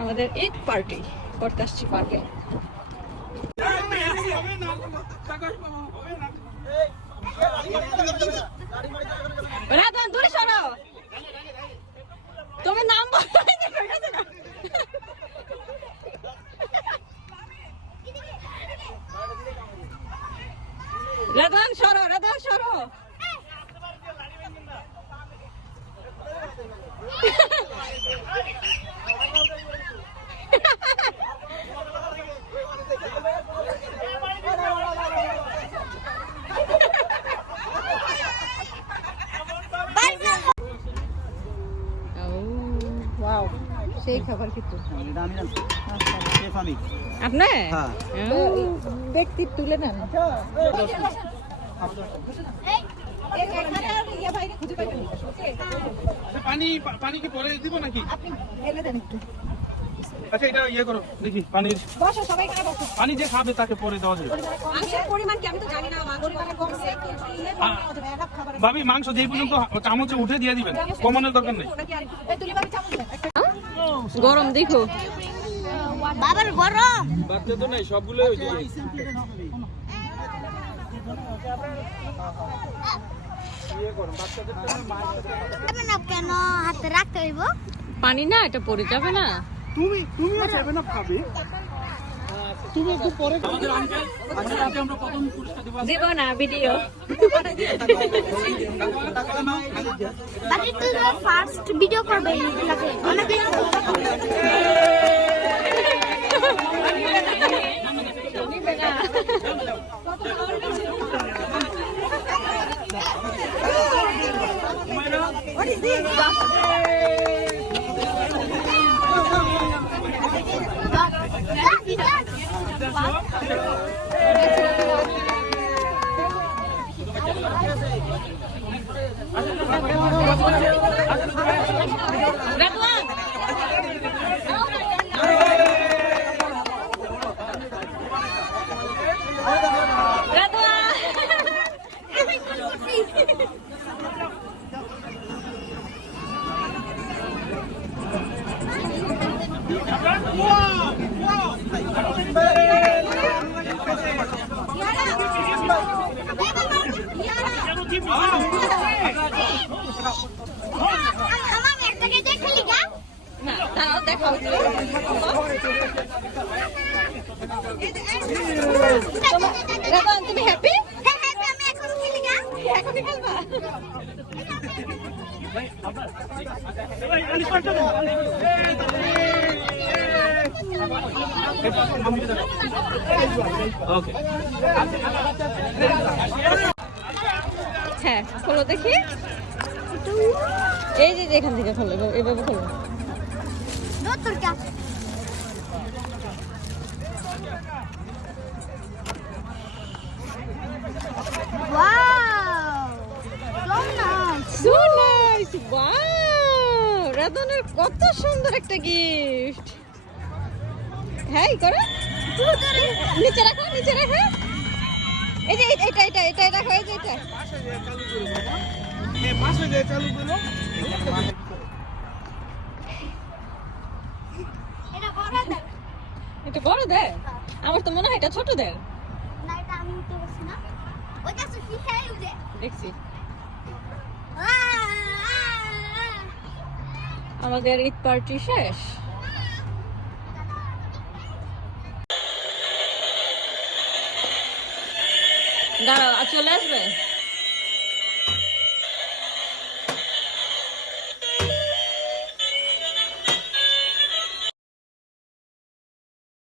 আমাদের ঈদ পার্টি করতে আসছি পার্কে। রাধন দূরে সরো, তুমি নাম রাধন সরো, রাধন সরো। ওয়াও, সেই খাবার কিন্তু আপনি ব্যক্তি তুলে নেন। পানি পানি কি পরে দিব নাকি? আপনি এনে দেন একটু। আচ্ছা এটা ইয়ে করো দেখি পানির বসো, সবাই এখানে বসো। পানি যে খাবে তাকে পরে দেওয়া যাবে। মাংসের পরিমাণ কি আমি তো জানি না, মাংসের পরিমাণ কমছে ভাবি মাংস যেই পর্যন্ত চামচে উঠে দিয়ে দিবেন, কমানোর দরকার নেই। গরম দেখো বাবার গরম বাচ্চা তো নাই, সবগুলোই হইছে। কেন হাতে রাখতে হইব? পানি না, এটা পড়ে যাবে না। তুমিও যাবে না ভাবি, তুমি একটু পরে আমাদের আঙ্কেল। আচ্ছা আজকে আমরা প্রথম পুরস্কার দেব। দেব না ভিডিও। বাকি তুই ফার্স্ট ভিডিও করবে লাগে অনেক What is this? তুমি হ্যাপি? আমি এখন খেলি গা। এখন খেলবা? হ্যাঁ খোলো দেখি। এই যে এখান থেকে খোলো, এভাবে খোলো। So nice! Wow! রাধনের কত সুন্দর একটা গিফট। হ্যাঁ করো, নিচে রাখো, নিচে রাখো। এই যে এটা রাখো, এই যে এটা পাশে দিয়ে চালু করো। এটা বড় দে, আমার তো মনে হয় এটা ছোট দের। না এটা আমি তো বলছি না ওইটা সুফি খাই উঠে দেখছি আমাদের ঈদ পার্টি শেষ। দাঁড়াও, চলে আসবে।